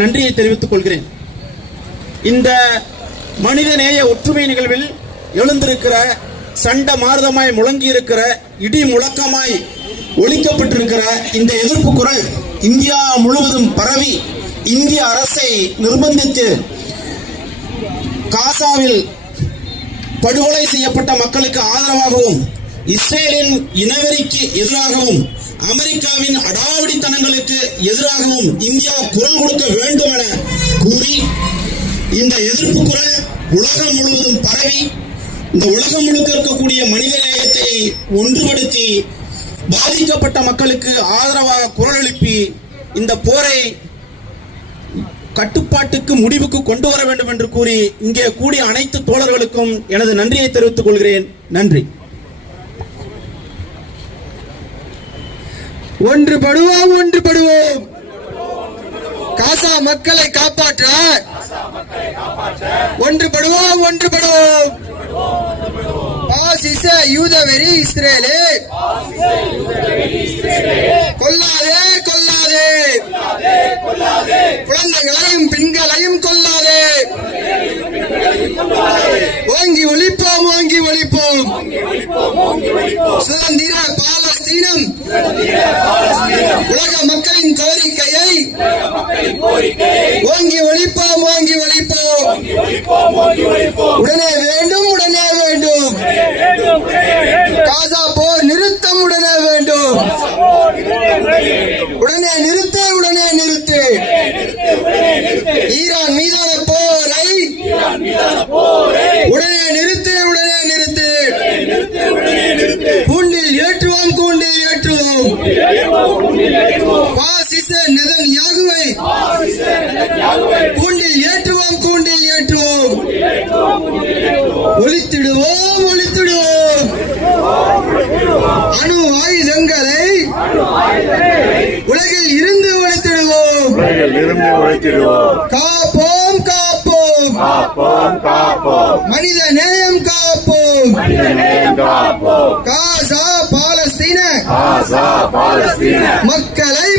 நன்றியை தெரிவித்துக் கொள்கிறேன். இந்த மனிதநேய ஒற்றுமை நிகழ்வில் எழுந்திருக்கிற சண்ட மார்தமாய் முழங்கி இருக்கிற இடி முழக்கமாய் ஒலிக்கப்பட்டிருக்கிற இந்த எதிர்ப்பு குரல் இந்தியா முழுவதும் பரவி இந்திய அரசை நிர்பந்தித்து காசாவில் படுகொலை செய்யப்பட்ட மக்களுக்கு ஆதரவாகவும் இஸ்ரேலின் இனவெறிக்கு எதிராகவும் அமெரிக்காவின் அடாவடித்தனங்களுக்கு எதிராகவும் இந்தியா குரல் கொடுக்க வேண்டும் என கூறி இந்த எதிர்ப்பு குரல் உலகம் முழுவதும் பரவி இந்த உலகம் முழுக்க இருக்கக்கூடிய மனித நேயத்தை ஒன்றுபடுத்தி பாதிக்கப்பட்ட மக்களுக்கு ஆதரவாக குரல் எழுப்பி இந்த போரை கட்டுப்பாட்டுக்கு முடிவுக்கு கொண்டு வர வேண்டும் என்று கூறி இங்கே கூடிய அனைத்து தோழர்களுக்கும் எனது நன்றியை தெரிவித்துக் கொள்கிறேன். நன்றி. ஒன்றுபடுவோம் ஒன்றுபடுவோம். காசா மக்களை காப்பாற்ற ஒன்றுபடுவோம் ஒன்றுபடுவோம். பாசிச யூதவெறி இஸ்ரேலே கொல்லாதே கொல்லாதே, குழந்தைகளையும் பெண்களையும் கொல்லாதே. ஓங்கி ஒழிப்போம் ஓங்கி ஒழிப்போம். சுதந்திர பாலஸ்தீனம் உலக மக்களின் கோரிக்கையை ஓங்கி ஒழிப்போம் ஓங்கி ஒழிப்போம். உடனே வேண்டும் உடனே வேண்டும். காசா போர் நிறுத்தம் உடனே வேண்டும். உடனே நிறுத்து உடனே நிறுத்து. ஈரான் மீதான போரை உடனே நிறுத்து உடனே நிறுத்து. கூண்டில் ஏற்றுவோம் கூண்டில் ஏற்றுவோம். பாசிச நெதன்யாகுவை கூண்டில் ஏற்றுவோம் கூண்டில் ஏற்றுவோம். ஒழித்திடுவோம் ஒழித்திடுவோம். அணு ஆயுதங்களை உலகில் இருந்து ஒழித்திடுவோம். காப்போம் காப்போம். மனித நேயம் காப்போம். காசா பாலஸ்தீன மக்களை